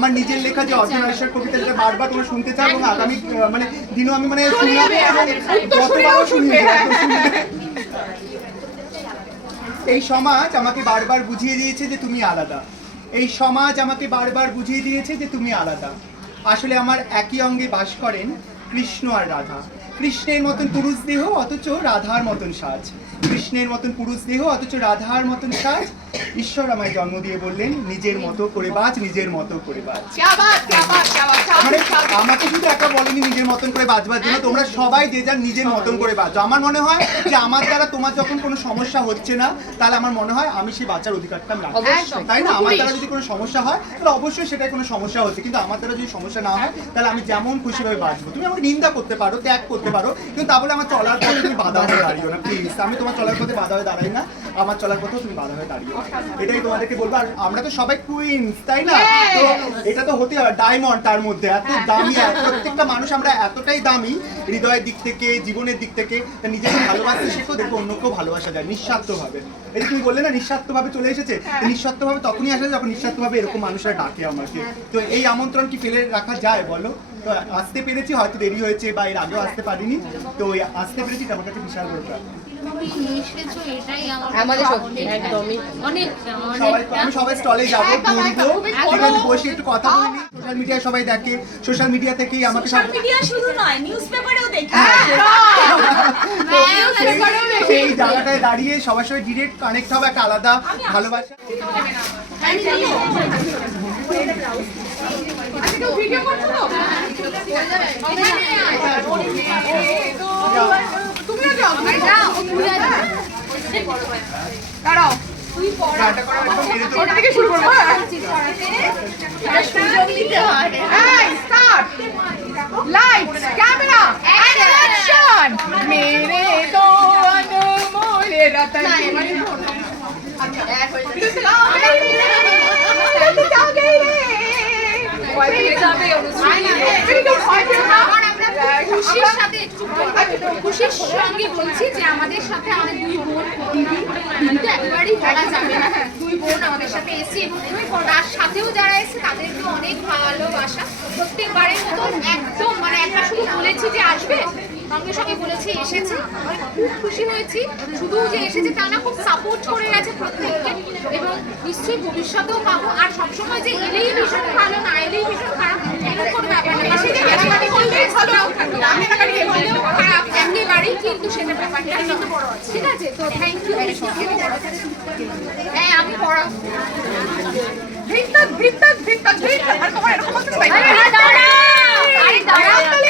আমার নিজের লেখা যে অর্জনাশ্বর কবিতা যেটা বারবার তোমরা শুনতে চাও এবং আগামী মানে দিনও আমি মানে গতবারও শুনিয়ে এই সমাজ আমাকে বারবার বুঝিয়ে দিয়েছে যে তুমি আলাদা। এই সমাজ আমাকে বারবার বুঝিয়ে দিয়েছে যে তুমি আলাদা। আসলে আমার একই অঙ্গে বাস করেন কৃষ্ণ আর রাধা। কৃষ্ণের মতন পুরুষ দেহ অথচ রাধার মতন সাজ। কৃষ্ণের মতন পুরুষ দেহ অথচ রাধার মতন সাজ। ঈশ্বর আমায় জন্ম দিয়ে বললেন নিজের মতো করে বাঁচ নিজের মতো করে বাঁচ মানে আমাকে শুধু একটা বলেনি নিজের মতন করে বাঁচবার জন্য তোমরা সবাই যে যার নিজের মতন করে বাঁচো আমার মনে হয় যে আমার দ্বারা তোমার যখন কোনো সমস্যা হচ্ছে না তাহলে আমার মনে হয় আমি সেই বাঁচার অধিকারটা আমি তাই না? আমার দ্বারা যদি কোনো সমস্যা হয় তাহলে অবশ্যই সেটাই কোনো সমস্যা হচ্ছে। কিন্তু আমার দ্বারা যদি সমস্যা না হয় তাহলে আমি যেমন খুশিভাবে বাঁচবো। তুমি আমাকে নিন্দা করতে পারো ত্যাগ করতে পারো কিন্তু তা বলে আমার চলার পথে তুমি বাধা হয়ে দাঁড়িও না প্লিজ আমি তোমার চলার পথে বাধা হয়ে দাঁড়াই না আমার চলার পথেও তুমি বাধা হয়ে দাঁড়িও। এটাই তোমাদেরকে বলব আর আমরা তো সবাই কুইন্স তাই না? তো এটা তো হতে হবে ডায়মন্ড তার মধ্যে এত দামি আর প্রত্যেকটা মানুষ আমরা এতটাই দামি হৃদয়ের দিক থেকে জীবনের দিক থেকে নিজেকে ভালোবাসতে শেখো দেখো অন্যকেও ভালোবাসা যায় নিঃস্বার্থভাবে। এই যে তুমি বললে না নিঃস্বার্থভাবে চলে এসেছে তো নিঃস্বার্থভাবে তখনই আসে যখন নিঃস্বার্থভাবে এরকম মানুষরা ডাকে আমাকে। তো এই আমন্ত্রণ কি ফেলে রাখা যায় বলো? তো আসতে পেরেছি হয়তো দেরি হয়েছে বা এর আগেও আসতে পারিনি। তো আসতে পেরেছি আমার কাছে বিশাল বড় প্রাপ্তি। এসেছ এটাই আমার আমাদের সত্যি একদমই। অনেক আমি সবাই স্টলে যাব ঘুরবো একদম, খুবই ঠিক আছে বসে একটু কথা বলি। সোশ্যাল মিডিয়ায় সবাই দেখে সোশ্যাল মিডিয়া থেকেই আমাকে সব মিডিয়া শুধু নয় নিউজ পেপারেও দেখি। হ্যাঁ, হ্যাঁ, সেই- সেই জায়গাটায় দাঁড়িয়ে সবার সঙ্গে ডিরেক্ট কানেক্ট হবে একটা আলাদা ভালোবাসা ভিডিও করছ তো তুমিও যাও তুমি যাও দাঁড়াও গানটা করা একদম মেরে দেবো। ওটা থেকে শুরু করব হ্যাঁ দাঁড়াও লাইট ক্যামেরা অ্যাকশন মেরে তো খুশির সাথে একটু খুশির সঙ্গে বলছি যে আমাদের সাথে আমাদের দুই বোন দিদি দিদি তো একেবারেই বলা যাবে না। দুই বোন আমাদের সাথে এসে এবং তার সাথেও যারা এসে তাদেরকে অনেক ভালোবাসা। প্রত্যেকবারের মতন একদম মানে একটা শুধু বলেছি যে আসবে সঙ্গে সঙ্গে বলেছি এসেছে খুব খুশি হয়েছি। শুধু যে এসেছে তা না খুব সাপোর্ট করে গেছে প্রত্যেককে। এবং নিশ্চয়ই ভবিষ্যতেও পাবো। আর সবসময় যে এলেই ভীষণ ভালো না এলেই ভীষণ খারাপ এরকম ব্যাপার না। এসে যে একেবারে করলেই ভালো হলেও খারাপ একেবারেই কিন্তু সেটা ব্যাপারটা কিন্তু বড় আছে। ঠিক আছে তো থ্যাংক ইউ হ্যাঁ আমি পড়া ভিত্তক ভিত্তক ভিত্তক ভিত্তক আর তোমার এরকম হচ্ছে দাঁড়া আরে দাঁড়া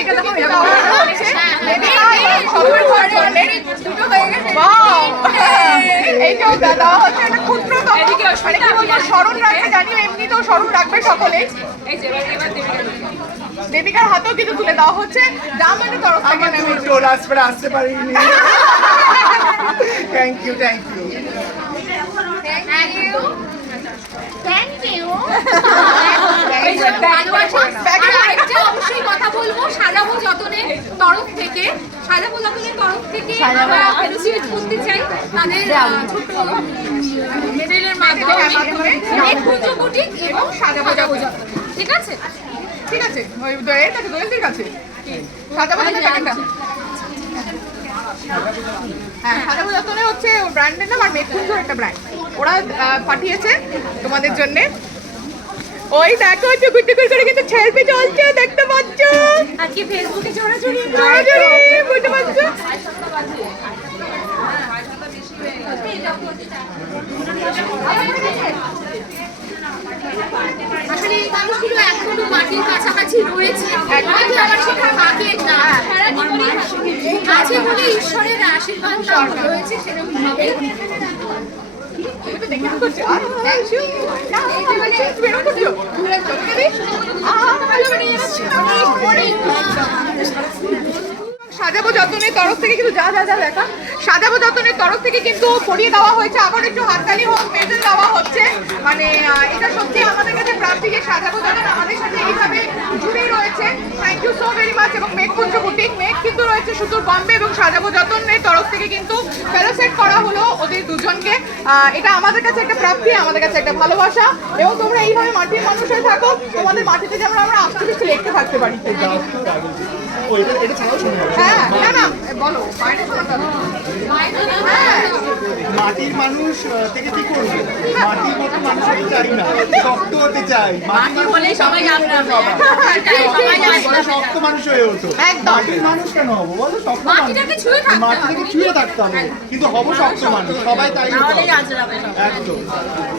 আহ, সামান্য ক্ষুদ্র এইটাও দেওয়া হচ্ছে একটা ক্ষুদ্র মানে কি বলব স্মরণ রাখতে জানিও এমনিতেও স্মরণ রাখবে সকলেই দেবিকার হাতেও কিছু তুলে দেওয়া হচ্ছে। দামের তরফ থেকে। দুটো রাস পরে আসতে পারিনি। Thank you thank you thank you thank you অবশ্যই কথা বলব সাজাবো যতনের তরফ থেকে। সাজাবো যতনের তরফ থেকে আমরা অ্যাসোসিয়েট করতে চাই তাদের ছোট মেডেলের মাধ্যমে পুজো বুটিক এবং সাজাবো ঠিক আছে? ঠিক আছে। ওই কাছে সাজাবো হ্যাঁ সাজাবো হচ্ছে ব্র্যান্ডের নাম আর মেকুঞ্জোর একটা ব্র্যান্ড ওরা পাঠিয়েছে তোমাদের জন্য। ওই দেখো টুকুর টুকুর করে কিন্তু সেলফি চলছে দেখতে পাচ্ছ? আজকে ফেসবুকে জোড়াজুড়ি জোরাজোরি। বুঝতে পারছ? আসলে এই মানুষগুলো এখনও মাটির কাছাকাছি রয়েছে। আবার সেটা ভাগ্যের না। আছে বলে ঈশ্বরের আশীর্বাদ রয়েছে সেরকম ভাবে সাজাবো যতনের তরফ থেকে কিন্তু যা যা যা দেখা। সাজাবো যতনের তরফ থেকে কিন্তু পরিয়ে দেওয়া হয়েছে। আবার একটু হাততালি হোক মেডেল দেওয়া হচ্ছে। মানে এটা সত্যি আমাদের কাছে যে সাজাবো যতন আমাদের সাথে এইভাবে জুড়েই রয়েছে। Thank you so very much এবং মেঘ কিন্তু রয়েছে শুধু বম্বে। এবং সাজাবো যতনের তরফ থেকে কিন্তু এটা আমাদের কাছে একটা প্রাপ্তি আমাদের কাছে একটা ভালোবাসা এবং তোমরা এইভাবে মাটির মানুষ হয়ে থাকো তোমাদের মাটিতে যেমন আমরা আস্তে কিছু লেখতে থাকতে পারি যাবে। হ্যাঁ না না বলো বাইরে। হ্যাঁ মাটির মানুষ থেকে কি করব? মাটির মতো মানুষ হতে চাই না। শক্ত হতে চাই। মাটির বলেই সবাই। শক্ত মানুষ হয়ে একদম। মাটির মানুষ কেন হব। বলো শক্ত মাটিটাকে ছুঁয়ে থাকতে হবে। মাটিটাকে ছুঁয়ে থাকতে হবে। কিন্তু হব শক্ত মানুষ। সবাই তাই হতে। একদম।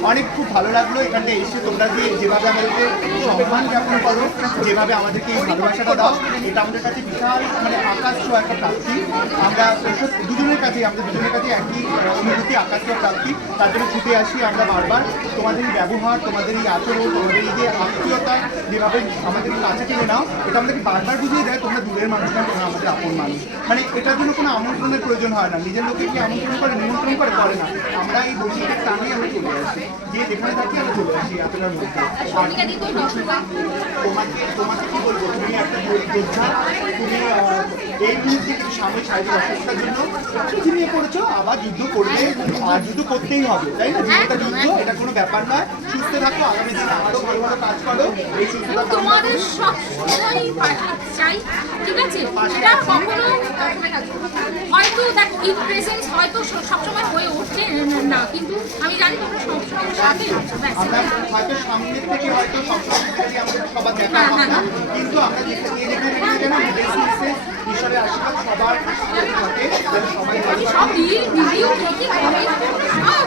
অনেক খুব ভালো লাগল। এখানে এসে তোমরা যে যেভাবে আমাদেরকে সম্মান জ্ঞাপন করো যেভাবে আমাদেরকে এই ভালোবাসাটা দাও এটা আমাদের কাছে বিশাল মানে আকাশ ছোঁয়া একটা প্রাপ্তি। আমরা আমরা দুজনের কাছে একই অনুভূতি আকাশ ছোঁয়া প্রাপ্তি তার জন্য ছুটে আসি আমরা বারবার। তোমাদের এই ব্যবহার তোমাদের এই আচরণ তোমাদের এই যে আত্মীয়তা যেভাবে আমাদের কাছে টেনে নাও এটা আমাদেরকে বারবার বুঝিয়ে দেয় তোমরা দূরের মানুষ না তোমরা আমাদের আপন মানুষ। মানে এটার জন্য কোনো আমন্ত্রণের প্রয়োজন হয় না। নিজের লোকে কি আমন্ত্রণ করে নিমন্ত্রণ করে? করে না। আমরা এই বৈশিষ্ট্যের টানে আমরা চলে আসি। যে যেখানে থাকি আমরা চলে আসি এতটার মধ্যে তোমাকে তোমাকে কি বলব? তুমি একটা যোদ্ধা তুমি এই মুহূর্তে কিন্তু সামনে শারীরিক অসুস্থতার জন্য ঝিমিয়ে পড়েছো আবার যুদ্ধ করবে আর যুদ্ধ করতেই হবে তাই না? জীবনটা যুদ্ধ এটা কোনো ব্যাপার নয়। সুস্থ থাকো আগামী দিনে আরও ভালো ভালো কাজ করো এই সুস্থতা তোমাদের। সব সময় চাই ঠিক আছে? এটা কখনো হয়তো দেখ ইন প্রেজেন্স হয়তো সবসময় না কিন্তু আমি জানি তোমরা সবসময় সাথে আছো ব্যাস। আমরা হয়তো সামনের থেকে হয়তো সবসময় আমাদের সবার দেখা হ্যাঁ, হয় না। হ্যাঁ। কিন্তু আমরা যেখানে যেখানে যেখানে যেন বেসিসে ঈশ্বরের আশীর্বাদ সবার সাথে থাকে যেন সবাই ভালো ভিডিও কমেন্ট সব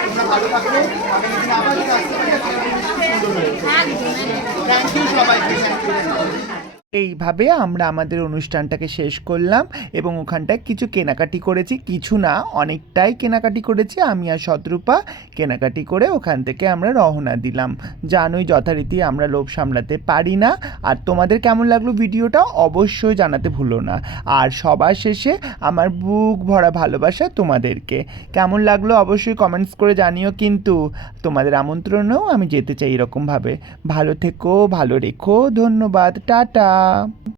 তোমরা ভালো থাকো আগামী দিনে আবার আসতে পারি আপনারা সুন্দর হয়ে একদম একদম। থ্যাংক ইউ সবাইকে থ্যাংক ইউ এইভাবে আমরা আমাদের অনুষ্ঠানটাকে শেষ করলাম এবং ওখানটায় কিছু কেনাকাটি করেছি, কিছু না, অনেকটাই কেনাকাটি করেছি। আমি আর শতরূপা কেনাকাটি করে ওখান থেকে আমরা রওনা দিলাম। জানোই যথারীতি আমরা লোভ সামলাতে পারি না। আর তোমাদের কেমন লাগল ভিডিওটা অবশ্যই জানাতে ভুলো না। আর সবার শেষে আমার বুক ভরা ভালোবাসা তোমাদেরকে। কেমন লাগল অবশ্যই কমেন্টস করে জানিও কিন্তু তোমাদের আমন্ত্রণেও আমি যেতে চাই এরকমভাবে। ভালো থেকো, ভালো রেখো, ধন্যবাদ, টাটা। Bye.